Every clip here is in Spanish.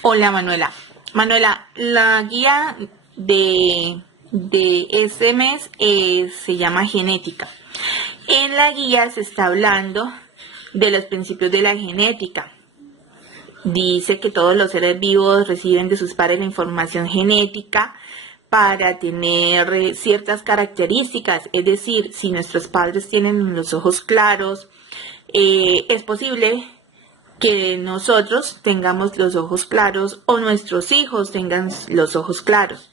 Hola Manuela. Manuela, la guía de este mes se llama genética. En la guía se está hablando de los principios de la genética. Dice que todos los seres vivos reciben de sus padres la información genética para tener ciertas características. Es decir, si nuestros padres tienen los ojos claros, es posible que nosotros tengamos los ojos claros o nuestros hijos tengan los ojos claros.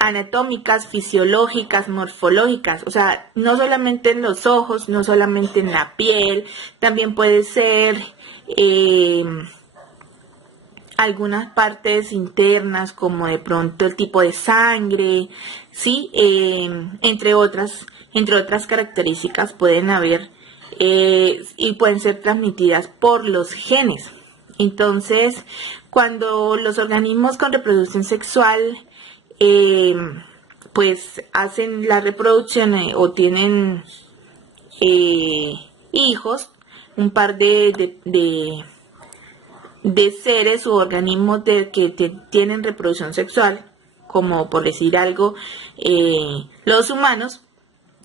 Anatómicas, fisiológicas, morfológicas, o sea, no solamente en los ojos, no solamente en la piel, también puede ser algunas partes internas, como de pronto el tipo de sangre, ¿sí? Entre otras características pueden haber y pueden ser transmitidas por los genes. Entonces, cuando los organismos con reproducción sexual pues hacen la reproducción o tienen hijos, un par de seres u organismos que tienen reproducción sexual, como por decir algo, los humanos,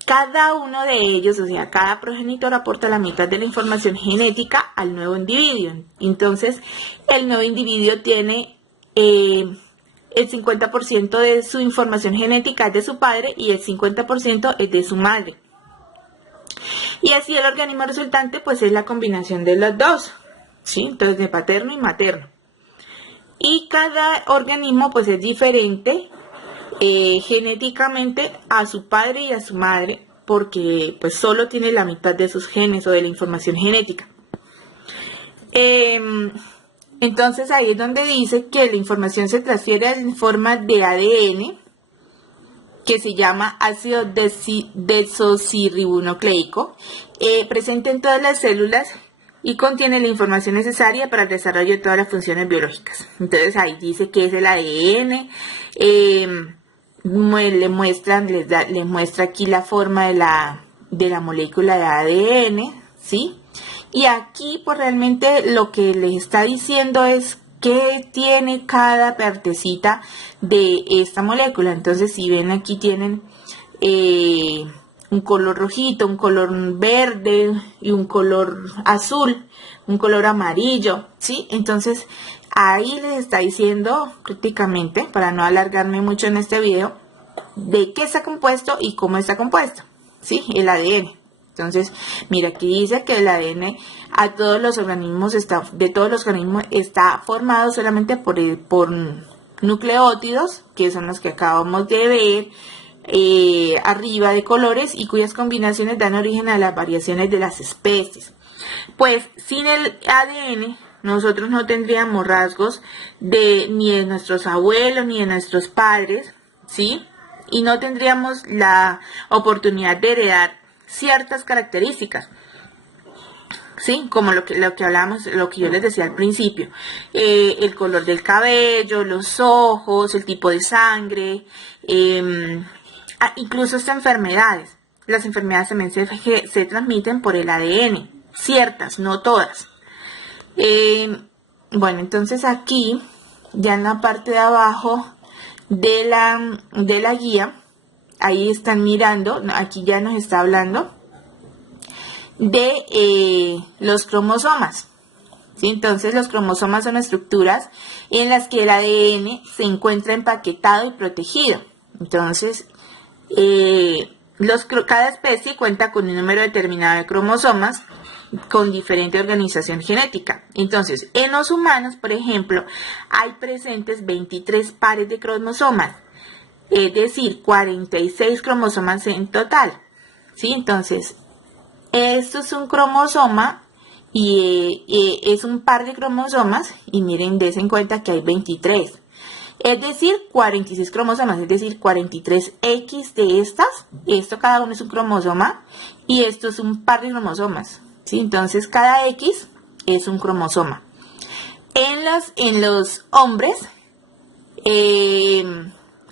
cada uno de ellos, o sea, cada progenitor aporta la mitad de la información genética al nuevo individuo. Entonces, el nuevo individuo tiene el 50% de su información genética es de su padre y el 50% es de su madre. Y así el organismo resultante pues es la combinación de los dos, ¿sí? Entonces de paterno y materno. Y cada organismo pues es diferente genéticamente a su padre y a su madre, porque pues solo tiene la mitad de sus genes o de la información genética. Entonces ahí es donde dice que la información se transfiere en forma de ADN, que se llama ácido desoxirribonucleico, presente en todas las células y contiene la información necesaria para el desarrollo de todas las funciones biológicas. Entonces ahí dice que es el ADN, le muestra aquí la forma de la molécula de ADN, ¿sí? Y aquí pues realmente lo que les está diciendo es qué tiene cada partecita de esta molécula. Entonces si ven aquí tienen un color rojito, un color verde y un color azul, un color amarillo, ¿sí? Entonces ahí les está diciendo prácticamente, para no alargarme mucho en este video, de qué está compuesto y cómo está compuesto, ¿sí? El ADN. Entonces, mira, aquí dice que el ADN de todos los organismos está formado solamente por nucleótidos, que son los que acabamos de ver arriba de colores y cuyas combinaciones dan origen a las variaciones de las especies. Pues sin el ADN nosotros no tendríamos rasgos ni de nuestros abuelos ni de nuestros padres, ¿sí? Y no tendríamos la oportunidad de heredar ciertas características, ¿sí? Como lo que hablábamos, lo que yo les decía al principio, el color del cabello, los ojos, el tipo de sangre, incluso hasta enfermedades. Las enfermedades también se transmiten por el ADN, ciertas, no todas. Bueno, entonces aquí, ya en la parte de abajo de la guía, ahí están mirando, aquí ya nos está hablando de los cromosomas, ¿sí? Entonces los cromosomas son estructuras en las que el ADN se encuentra empaquetado y protegido. Entonces cada especie cuenta con un número determinado de cromosomas con diferente organización genética. Entonces en los humanos, por ejemplo, hay presentes 23 pares de cromosomas, es decir, 46 cromosomas en total, ¿sí? Entonces, esto es un cromosoma y es un par de cromosomas y miren, dense en cuenta que hay 23, es decir, 46 cromosomas, es decir, 43X de estas, esto cada uno es un cromosoma y esto es un par de cromosomas, ¿sí? Entonces, cada X es un cromosoma. En los hombres,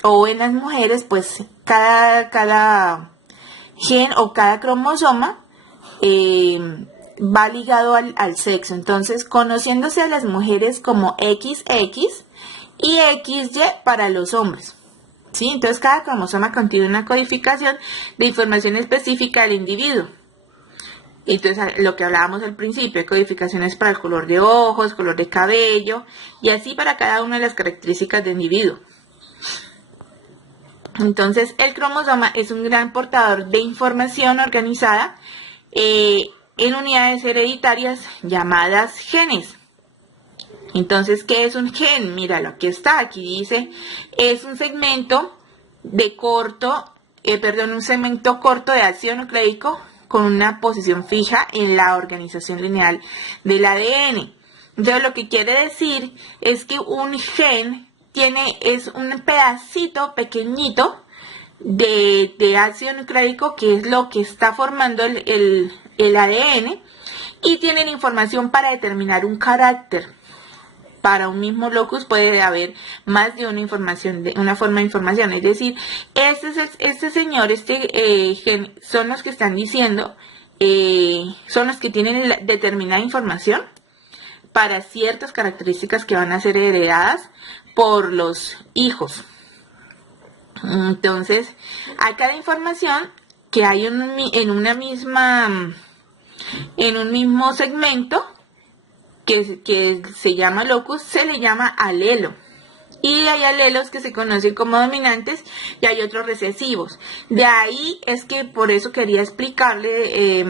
o en las mujeres, pues cada gen o cada cromosoma va ligado al sexo. Entonces, conociéndose a las mujeres como XX y XY para los hombres. ¿Sí? Entonces, cada cromosoma contiene una codificación de información específica del individuo. Entonces, lo que hablábamos al principio, codificaciones para el color de ojos, color de cabello, y así para cada una de las características del individuo. Entonces, el cromosoma es un gran portador de información organizada en unidades hereditarias llamadas genes. Entonces, ¿qué es un gen? Míralo, aquí está, aquí dice, es un segmento un segmento corto de ácido nucleico con una posición fija en la organización lineal del ADN. Entonces, lo que quiere decir es que un gen es un pedacito pequeñito de ácido nucleico, que es lo que está formando el ADN, y tienen información para determinar un carácter. Para un mismo locus puede haber más de una forma de información. Es decir, este gen son los que están diciendo, son los que tienen determinada información para ciertas características que van a ser heredadas por los hijos. Entonces, a cada información que hay en un mismo segmento que se llama locus, se le llama alelo. Y hay alelos que se conocen como dominantes y hay otros recesivos. De ahí es que por eso quería explicarle,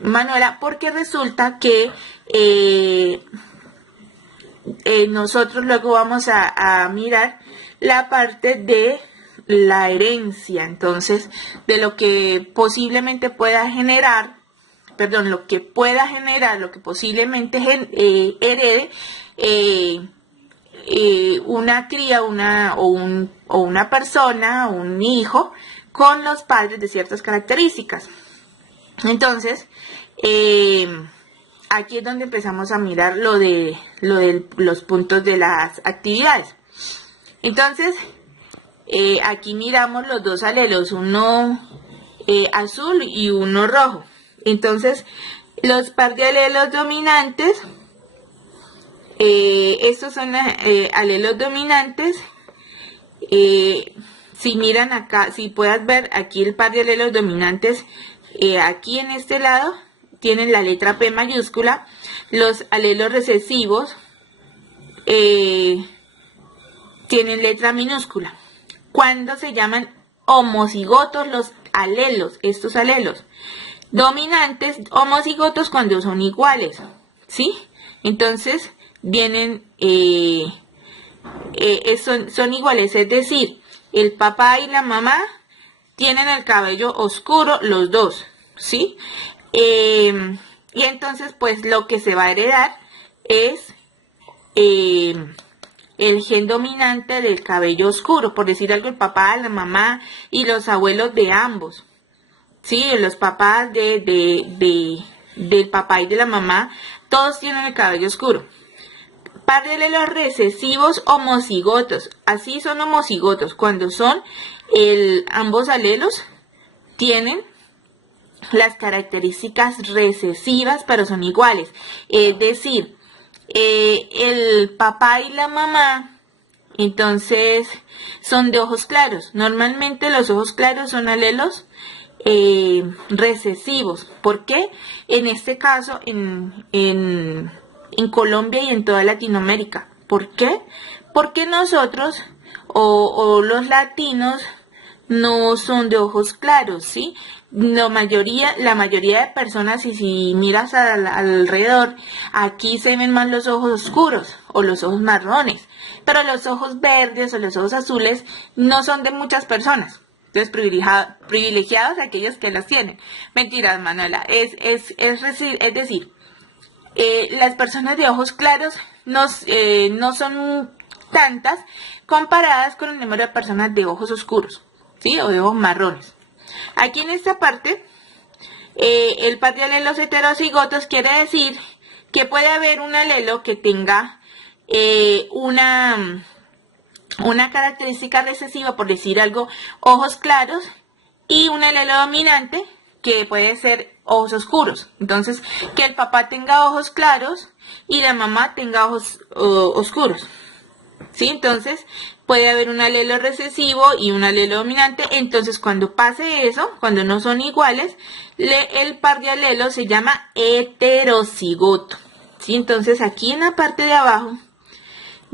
Manuela, porque resulta que nosotros luego vamos a mirar la parte de la herencia, entonces, de lo que posiblemente pueda generar, lo que posiblemente herede una cría, o una persona, un hijo, con los padres de ciertas características. Entonces, aquí es donde empezamos a mirar lo de los puntos de las actividades. Entonces, aquí miramos los dos alelos, uno azul y uno rojo. Entonces, los par de alelos dominantes, estos son alelos dominantes. Si miran acá, si puedas ver aquí el par de alelos dominantes, aquí en este lado tienen la letra P mayúscula. Los alelos recesivos tienen letra minúscula. ¿Cuándo se llaman homocigotos los alelos? Estos alelos dominantes, homocigotos, cuando son iguales, ¿sí? Entonces vienen, son iguales, es decir, el papá y la mamá tienen el cabello oscuro los dos, ¿sí? Y entonces, pues lo que se va a heredar es el gen dominante del cabello oscuro, por decir algo, el papá, la mamá y los abuelos de ambos, ¿sí? Los papás del papá y de la mamá, todos tienen el cabello oscuro. Par de alelos recesivos homocigotos, así son homocigotos, cuando son ambos alelos tienen las características recesivas, pero son iguales. Es decir, el papá y la mamá, entonces, son de ojos claros. Normalmente los ojos claros son alelos recesivos. ¿Por qué? En este caso, en Colombia y en toda Latinoamérica. ¿Por qué? Porque nosotros o los latinos no son de ojos claros, ¿sí? La mayoría de personas, y si miras alrededor, aquí se ven más los ojos oscuros o los ojos marrones, pero los ojos verdes o los ojos azules no son de muchas personas. Entonces, privilegiados aquellos que las tienen. Mentiras, Manuela. Es decir, las personas de ojos claros no son tantas comparadas con el número de personas de ojos oscuros, ¿sí? O de ojos marrones. Aquí en esta parte, el par de alelos heterocigotos quiere decir que puede haber un alelo que tenga una característica recesiva, por decir algo, ojos claros, y un alelo dominante que puede ser ojos oscuros. Entonces, que el papá tenga ojos claros y la mamá tenga ojos oscuros. ¿Sí? Entonces, puede haber un alelo recesivo y un alelo dominante. Entonces, cuando pase eso, cuando no son iguales, el par de alelos se llama heterocigoto. ¿Sí? Entonces, aquí en la parte de abajo,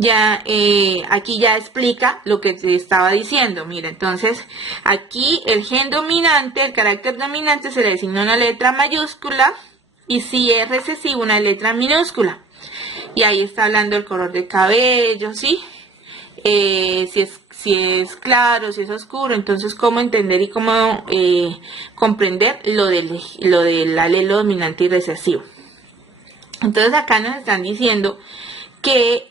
ya aquí ya explica lo que te estaba diciendo. Mira, entonces aquí el gen dominante, el carácter dominante, se le designa una letra mayúscula, y si es recesivo, una letra minúscula. Y ahí está hablando el color de cabello, ¿sí? Si es claro, si es oscuro. Entonces, cómo entender y cómo comprender lo del alelo dominante y recesivo. Entonces acá nos están diciendo que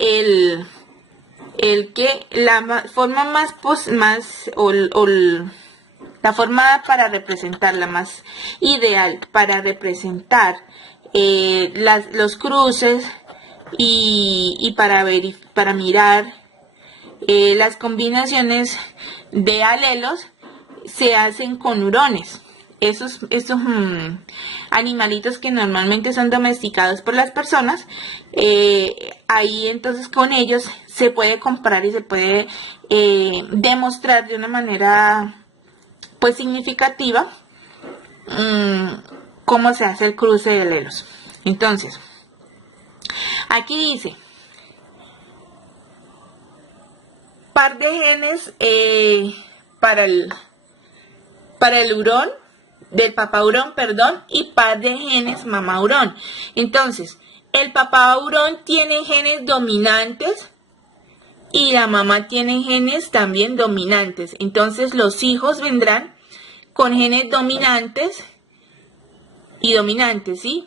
la forma la forma para representar, la más ideal para representar los cruces y para mirar las combinaciones de alelos, se hacen con hurones. Estos animalitos que normalmente son domesticados por las personas, ahí entonces con ellos se puede comparar y se puede demostrar de una manera pues significativa cómo se hace el cruce de alelos. Entonces, aquí dice par de genes para el hurón, del papá hurón, perdón, y par de genes mamá hurón. Entonces, el papá hurón tiene genes dominantes y la mamá tiene genes también dominantes. Entonces, los hijos vendrán con genes dominantes y dominantes, ¿sí?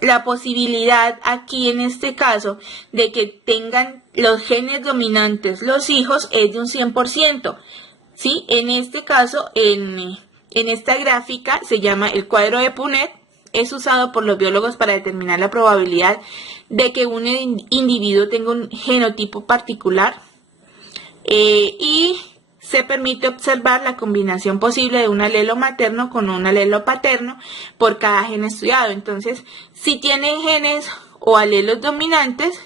La posibilidad aquí en este caso de que tengan los genes dominantes los hijos es de un 100%, ¿sí? En este caso, en esta gráfica se llama el cuadro de Punnett. Es usado por los biólogos para determinar la probabilidad de que un individuo tenga un genotipo particular y se permite observar la combinación posible de un alelo materno con un alelo paterno por cada gen estudiado. Entonces, si tiene genes o alelos dominantes,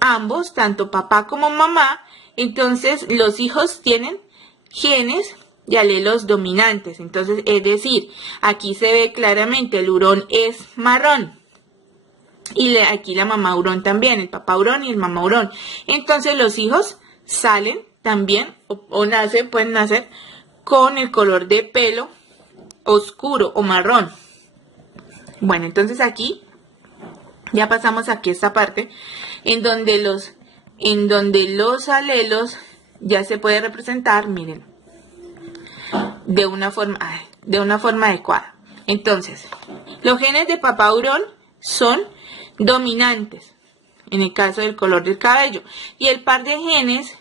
ambos, tanto papá como mamá, entonces los hijos tienen genes y alelos dominantes. Entonces, es decir, aquí se ve claramente el hurón es marrón y aquí la mamá hurón también, el papá hurón y el mamá hurón. Entonces los hijos salen también pueden nacer con el color de pelo oscuro o marrón. Bueno, entonces aquí ya pasamos aquí esta parte en donde los alelos ya se puede representar, miren, de una forma adecuada. Entonces, los genes de papá hurón son dominantes en el caso del color del cabello y el par de genes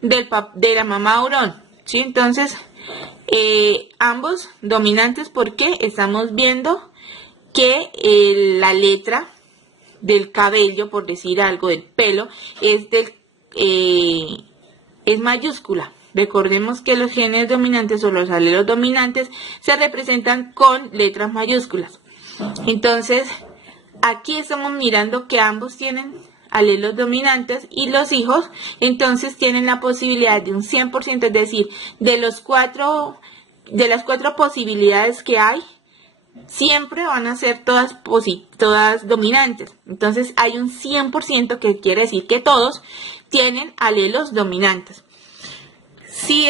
de la mamá hurón, ¿sí? Entonces, ambos dominantes porque estamos viendo que la letra del cabello, por decir algo, del pelo, es mayúscula. Recordemos que los genes dominantes o los alelos dominantes se representan con letras mayúsculas. Entonces, aquí estamos mirando que ambos tienen alelos dominantes y los hijos entonces tienen la posibilidad de un 100%, es decir, de las cuatro posibilidades que hay, siempre van a ser todas dominantes. Entonces hay un 100% que quiere decir que todos tienen alelos dominantes. Si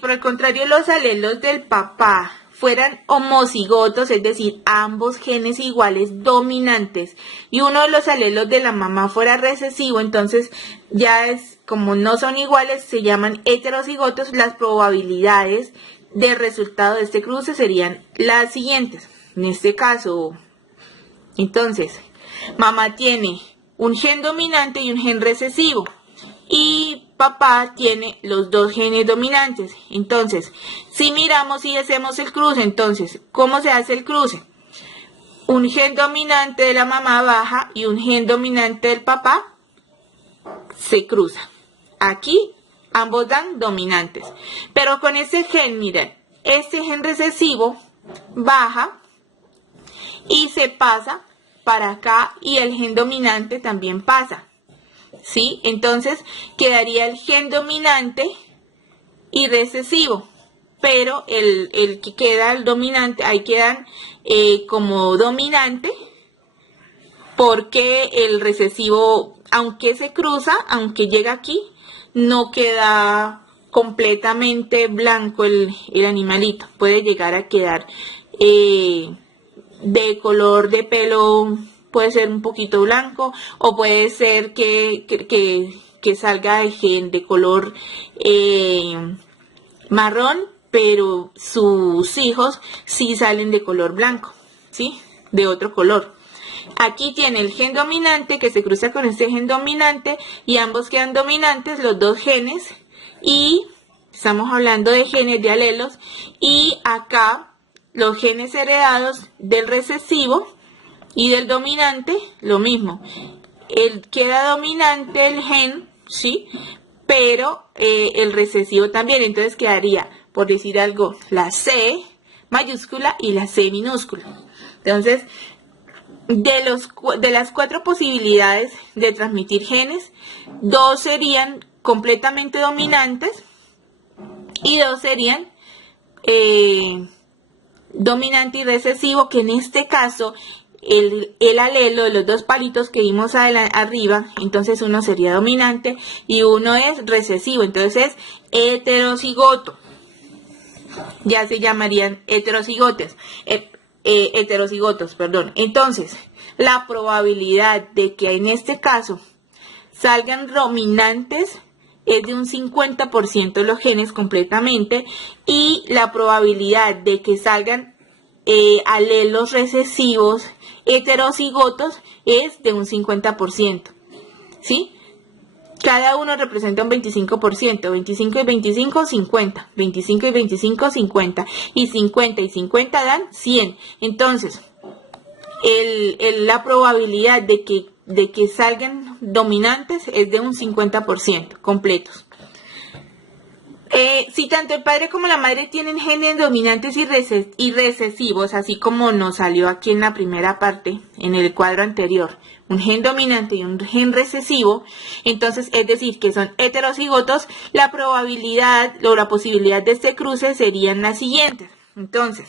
por el contrario los alelos del papá fueran homocigotos, es decir, ambos genes iguales dominantes, y uno de los alelos de la mamá fuera recesivo, entonces ya es, como no son iguales, se llaman heterocigotos. Las probabilidades de resultado de este cruce serían las siguientes. En este caso, entonces, mamá tiene un gen dominante y un gen recesivo, y papá tiene los dos genes dominantes. Entonces, si miramos y hacemos el cruce, entonces, ¿cómo se hace el cruce? Un gen dominante de la mamá baja y un gen dominante del papá se cruza. Aquí ambos dan dominantes. Pero con ese gen, miren, este gen recesivo baja y se pasa para acá y el gen dominante también pasa, ¿sí? Entonces quedaría el gen dominante y recesivo, pero el que queda, el dominante, ahí quedan como dominante, porque el recesivo, aunque se cruza, aunque llega aquí, no queda completamente blanco el animalito, puede llegar a quedar de color de pelo, puede ser un poquito blanco, o puede ser que salga de color marrón, pero sus hijos sí salen de color blanco, ¿sí? De otro color. Aquí tiene el gen dominante que se cruza con este gen dominante y ambos quedan dominantes, los dos genes, y estamos hablando de genes, de alelos, y acá los genes heredados del recesivo y del dominante, lo mismo. Queda dominante el gen, ¿sí? Pero el recesivo también, entonces quedaría, por decir algo, la C mayúscula y la C minúscula. Entonces, de las 4 posibilidades de transmitir genes, 2 serían completamente dominantes y 2 serían dominante y recesivo, que en este caso el alelo de los 2 palitos que vimos arriba, entonces uno sería dominante y uno es recesivo, entonces es heterocigoto. Ya se llamarían heterocigotos. Entonces, la probabilidad de que en este caso salgan dominantes es de un 50% los genes completamente, y la probabilidad de que salgan alelos recesivos heterocigotos es de un 50%, ¿sí? Cada uno representa un 25%, 25 y 25, 50, 25 y 25, 50, y 50 y 50 dan 100. Entonces, la probabilidad de que salgan dominantes es de un 50% completos. Si tanto el padre como la madre tienen genes dominantes y recesivos, así como nos salió aquí en la primera parte, en el cuadro anterior, un gen dominante y un gen recesivo, entonces es decir que son heterocigotos, la probabilidad o la posibilidad de este cruce serían las siguientes. Entonces,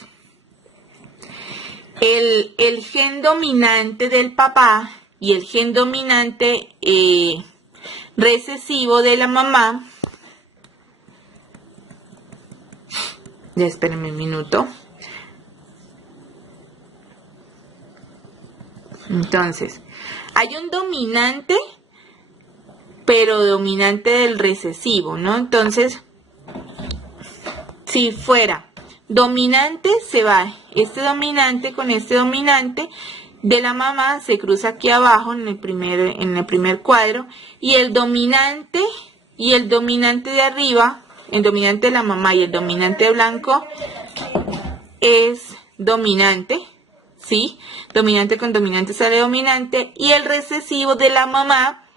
el gen dominante del papá y el gen dominante recesivo de la mamá, ya espérenme un minuto. Entonces, hay un dominante, pero dominante del recesivo, ¿no? Entonces, si fuera dominante, se va este dominante con este dominante de la mamá, se cruza aquí abajo en el primer cuadro, y el dominante de arriba, el dominante de la mamá y el dominante blanco es dominante, ¿sí? Dominante con dominante sale dominante, y el recesivo de la mamá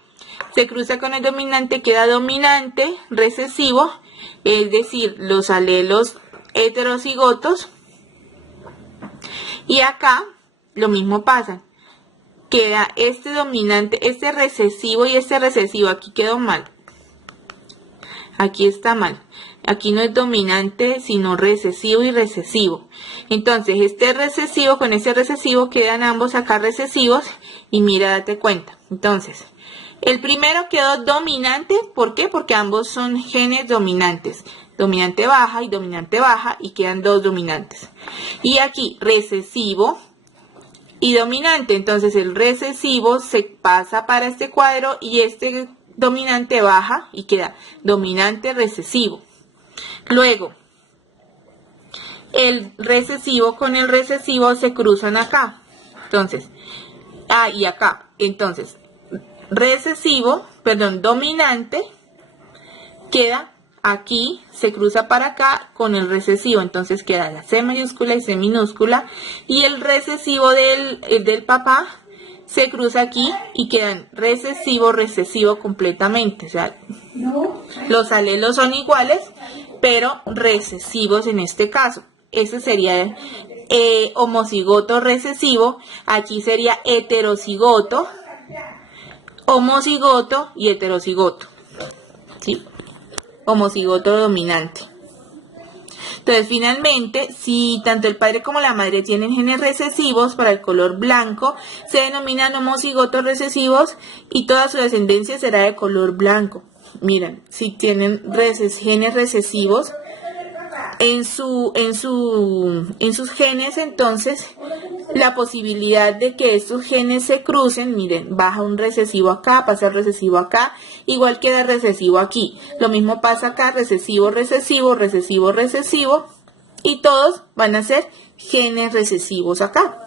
se cruza con el dominante, queda dominante, recesivo, es decir, los alelos heterocigotos, y acá lo mismo pasa, queda este dominante, este recesivo y este recesivo, aquí quedó mal. Aquí está mal. Aquí no es dominante, sino recesivo y recesivo. Entonces, este recesivo con este recesivo quedan ambos acá recesivos. Y mira, date cuenta. Entonces, el primero quedó dominante. ¿Por qué? Porque ambos son genes dominantes. Dominante baja, y quedan 2 dominantes. Y aquí, recesivo y dominante. Entonces, el recesivo se pasa para este cuadro y este dominante baja y queda dominante recesivo. Luego, el recesivo con el recesivo se cruzan acá. Entonces, y acá. Entonces, dominante queda aquí, se cruza para acá con el recesivo. Entonces queda la C mayúscula y C minúscula. Y el recesivo del papá se cruza aquí y quedan recesivo completamente. O sea, los alelos son iguales, pero recesivos en este caso. Ese sería homocigoto recesivo. Aquí sería heterocigoto, homocigoto y heterocigoto, ¿sí? Homocigoto dominante. Entonces, finalmente, si tanto el padre como la madre tienen genes recesivos para el color blanco, se denominan homocigotos recesivos y toda su descendencia será de color blanco. Miren, si tienen genes recesivos en sus genes, entonces la posibilidad de que estos genes se crucen, miren, baja un recesivo acá, pasa el recesivo acá, igual queda recesivo aquí. Lo mismo pasa acá, recesivo, recesivo, recesivo, recesivo, y todos van a ser genes recesivos acá.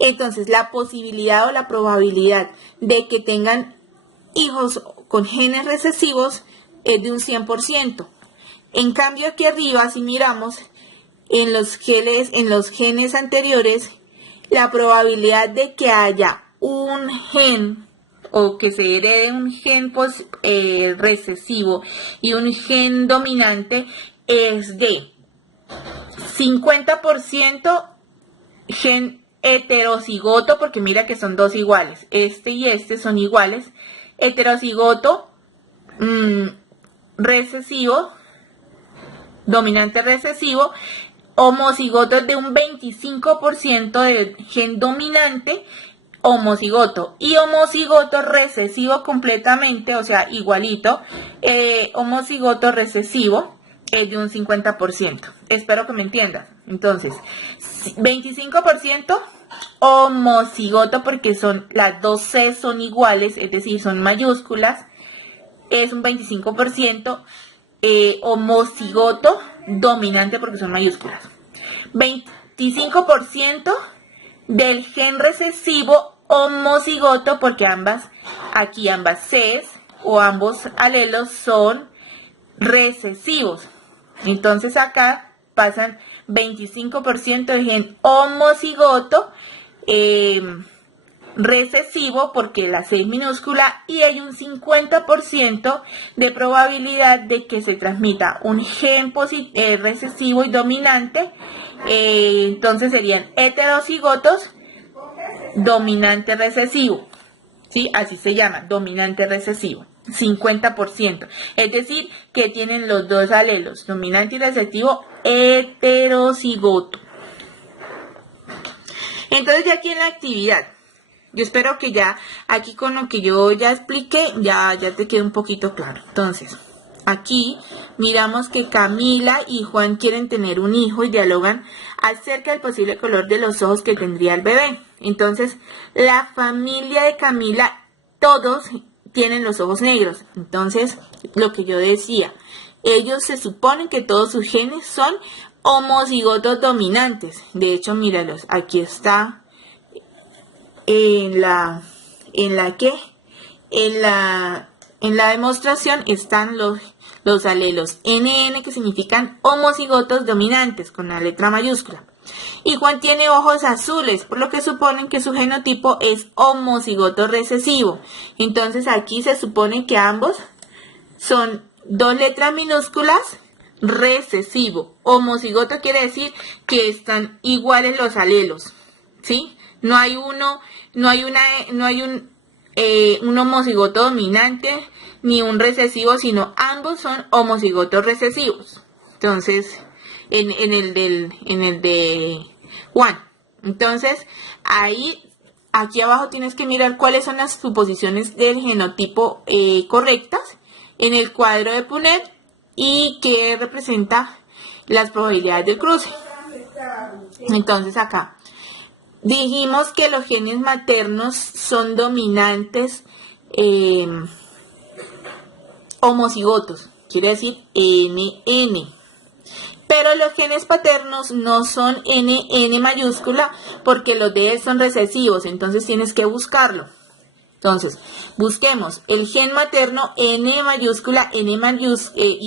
Entonces, la posibilidad o la probabilidad de que tengan hijos con genes recesivos es de un 100%. En cambio, aquí arriba, si miramos en los genes anteriores, la probabilidad de que haya un gen o que se herede un gen recesivo y un gen dominante es de 50% gen heterocigoto, porque mira que son dos iguales, este y este son iguales, heterocigoto recesivo, dominante recesivo, homocigotos de un 25% de gen dominante, homocigoto, y homocigoto recesivo completamente, o sea, igualito, homocigoto recesivo es de un 50%. Espero que me entiendan. Entonces, 25% homocigoto, porque las dos C son iguales, es decir, son mayúsculas, es un 25%. Homocigoto dominante, porque son mayúsculas. 25% del gen recesivo homocigoto, porque ambas Cs o ambos alelos son recesivos. Entonces acá pasan 25% de gen homocigoto recesivo, porque la C es minúscula, y hay un 50% de probabilidad de que se transmita un gen recesivo y dominante. Entonces serían heterocigotos dominante recesivo, ¿sí? Así se llama, dominante recesivo, 50%. Es decir, que tienen los dos alelos, dominante y recesivo, heterocigoto. Entonces, ya aquí en la actividad, yo espero que ya aquí con lo que yo ya expliqué, ya te quede un poquito claro. Entonces, aquí miramos que Camila y Juan quieren tener un hijo y dialogan acerca del posible color de los ojos que tendría el bebé. Entonces, la familia de Camila, todos tienen los ojos negros. Entonces, lo que yo decía, ellos se suponen que todos sus genes son homocigotos dominantes. De hecho, míralos, aquí está en la demostración están los alelos NN, que significan homocigotos dominantes con la letra mayúscula. Y Juan tiene ojos azules, por lo que suponen que su genotipo es homocigoto recesivo. Entonces aquí se supone que ambos son dos letras minúsculas, recesivo. Homocigoto quiere decir que están iguales los alelos, ¿sí? No hay un homocigoto dominante ni un recesivo, sino ambos son homocigotos recesivos. Entonces, en el de Juan. Entonces, aquí abajo tienes que mirar cuáles son las suposiciones del genotipo correctas en el cuadro de Punnett y que representa las probabilidades del cruce. Entonces, acá dijimos que los genes maternos son dominantes homocigotos, quiere decir NN. Pero los genes paternos no son NN mayúscula, porque los de él son recesivos, entonces tienes que buscarlo. Entonces, busquemos el gen materno N mayúscula, y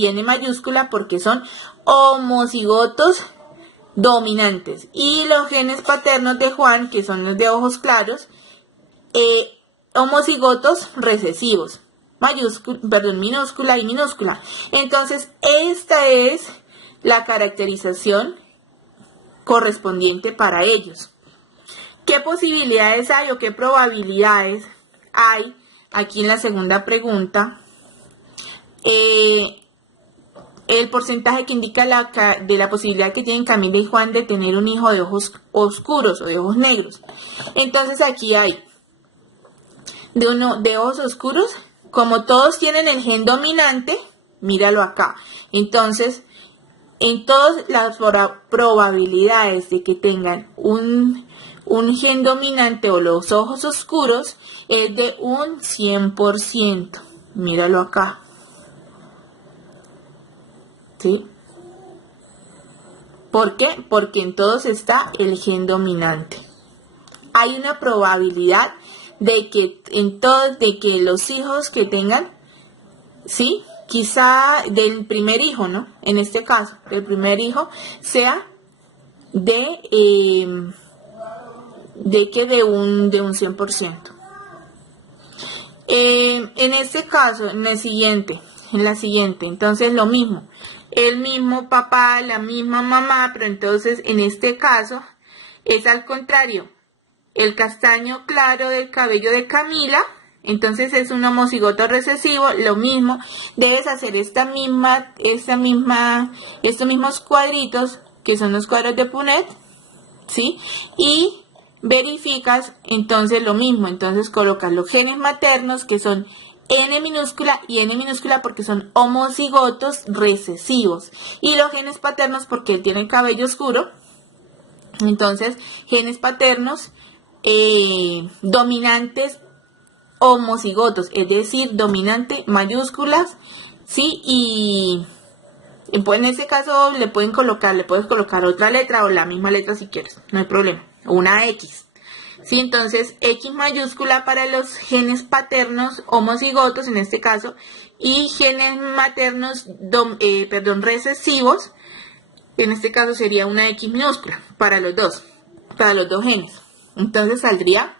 N mayúscula, porque son homocigotos dominantes. Y los genes paternos de Juan, que son los de ojos claros, homocigotos recesivos. minúscula y minúscula. Entonces, esta es la caracterización correspondiente para ellos. ¿Qué posibilidades hay o qué probabilidades hay? Aquí en la segunda pregunta, el porcentaje que indica de la posibilidad que tienen Camila y Juan de tener un hijo de ojos oscuros o de ojos negros. Entonces aquí hay de ojos oscuros, como todos tienen el gen dominante, míralo acá. Entonces, en todas las probabilidades de que tengan un gen dominante o los ojos oscuros es de un 100%. Míralo acá. ¿Sí? ¿Por qué? Porque en todos está el gen dominante. Hay una probabilidad de que de que los hijos que tengan, ¿sí? Quizá del primer hijo, ¿no? En este caso, el primer hijo sea de un 100%. En este caso, en la siguiente, entonces lo mismo. El mismo papá, la misma mamá, pero entonces en este caso es al contrario. El castaño claro del cabello de Camila, entonces es un homocigoto recesivo, lo mismo, debes hacer estos mismos cuadritos, que son los cuadros de Punnett, ¿sí? Y verificas entonces lo mismo, entonces colocas los genes maternos, que son N minúscula y N minúscula porque son homocigotos recesivos, y los genes paternos porque tienen cabello oscuro, entonces genes paternos dominantes homocigotos, es decir, dominante mayúsculas, ¿sí? Y pues en este caso puedes colocar otra letra o la misma letra si quieres, no hay problema, una X. ¿Sí? Entonces, X mayúscula para los genes paternos homocigotos en este caso, y genes maternos recesivos, en este caso sería una X minúscula para los dos genes. Entonces saldría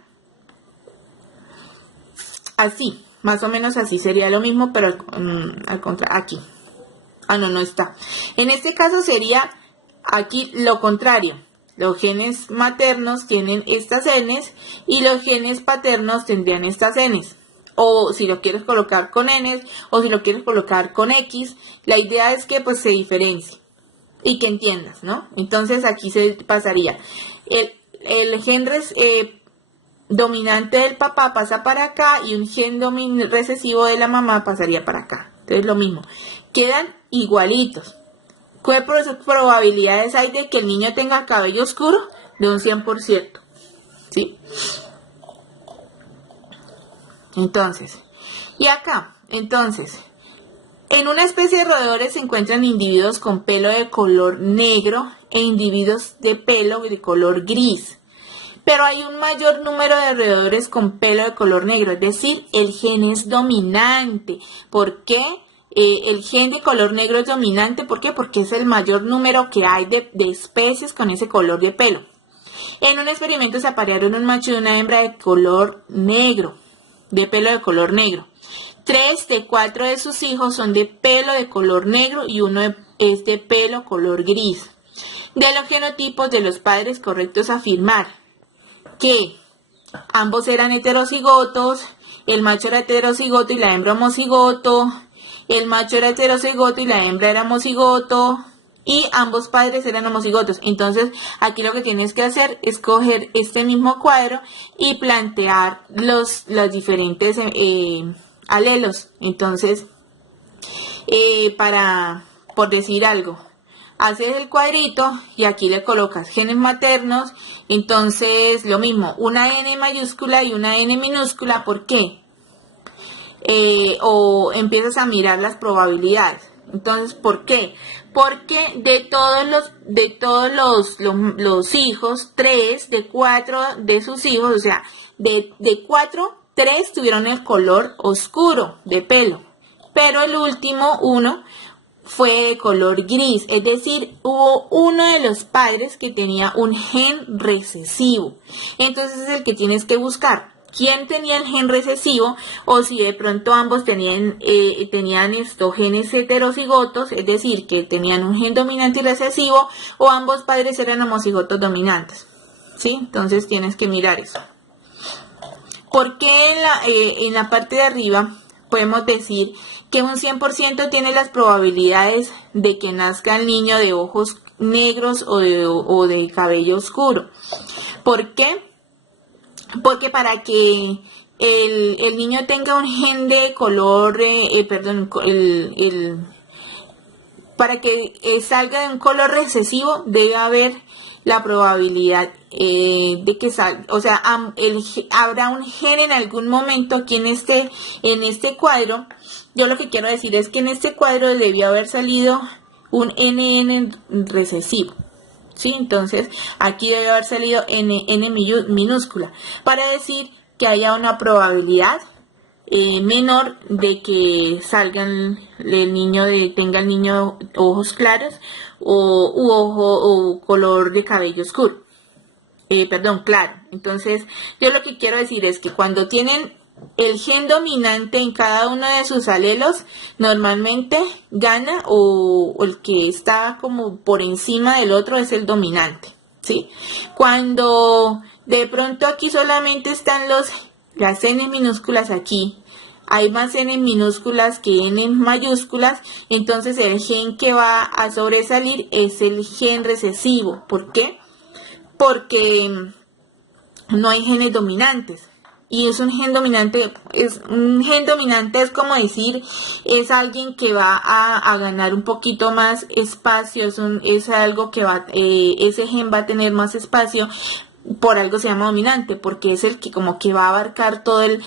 así, más o menos así, sería lo mismo, pero al contrario, aquí. No está. En este caso sería aquí lo contrario. Los genes maternos tienen estas N's y los genes paternos tendrían estas N's. O si lo quieres colocar con N's o si lo quieres colocar con X, la idea es que pues se diferencie y que entiendas, ¿no? Entonces aquí se pasaría el gen dominante del papá pasa para acá y un gen recesivo de la mamá pasaría para acá. Entonces lo mismo, quedan igualitos. ¿Qué probabilidades hay de que el niño tenga cabello oscuro? De un 100%, ¿sí? Entonces, y acá, entonces, en una especie de roedores se encuentran individuos con pelo de color negro e individuos de pelo de color gris. Pero hay un mayor número de roedores con pelo de color negro, es decir, el gen es dominante. ¿Por qué? El gen de color negro es dominante, ¿por qué? Porque es el mayor número que hay de especies con ese color de pelo. En un experimento se aparearon un macho y una hembra de color negro, de pelo de color negro. 3 de 4 de sus hijos son de pelo de color negro y uno es de pelo color gris. De los genotipos de los padres correctos afirmar que ambos eran heterocigotos, el macho era heterocigoto y la hembra homocigoto, el macho era heterocigoto y la hembra era homocigoto, y ambos padres eran homocigotos. Entonces, aquí lo que tienes que hacer es coger este mismo cuadro y plantear los diferentes alelos. Entonces, por decir algo, haces el cuadrito y aquí le colocas genes maternos. Entonces, lo mismo, una N mayúscula y una N minúscula. ¿Por qué? O empiezas a mirar las probabilidades. Entonces, ¿por qué? Porque de todos los hijos, 3 de 4 de sus hijos, o sea, de 4, 3 tuvieron el color oscuro de pelo, pero el último, 1, fue de color gris, es decir, hubo uno de los padres que tenía un gen recesivo. Entonces es el que tienes que buscar. quién tenía el gen recesivo o si de pronto ambos tenían estos genes heterocigotos, es decir, que tenían un gen dominante y recesivo, o ambos padres eran homocigotos dominantes, ¿sí? Entonces tienes que mirar eso. ¿Por qué en la parte de arriba podemos decir que un 100% tiene las probabilidades de que nazca el niño de ojos negros o de cabello oscuro? ¿Por qué? Porque para que el niño tenga un gen de color, para que salga de un color recesivo debe haber la probabilidad de que salga, o sea, habrá un gen en algún momento aquí en este cuadro. Yo lo que quiero decir es que en este cuadro debió haber salido un NN recesivo, ¿sí? Entonces aquí debe haber salido N minúscula para decir que haya una probabilidad menor de que salgan tenga el niño ojos claros o color de cabello oscuro, claro. Entonces yo lo que quiero decir es que cuando tienen el gen dominante en cada uno de sus alelos, normalmente gana o el que está como por encima del otro es el dominante, ¿sí? Cuando de pronto aquí solamente están las N minúsculas aquí, hay más N minúsculas que N mayúsculas, entonces el gen que va a sobresalir es el gen recesivo. ¿Por qué? Porque no hay genes dominantes. Y es un gen dominante, es como decir, es alguien que va a ganar un poquito más espacio, es algo que ese gen va a tener más espacio, por algo se llama dominante, porque es el que como que va a abarcar todo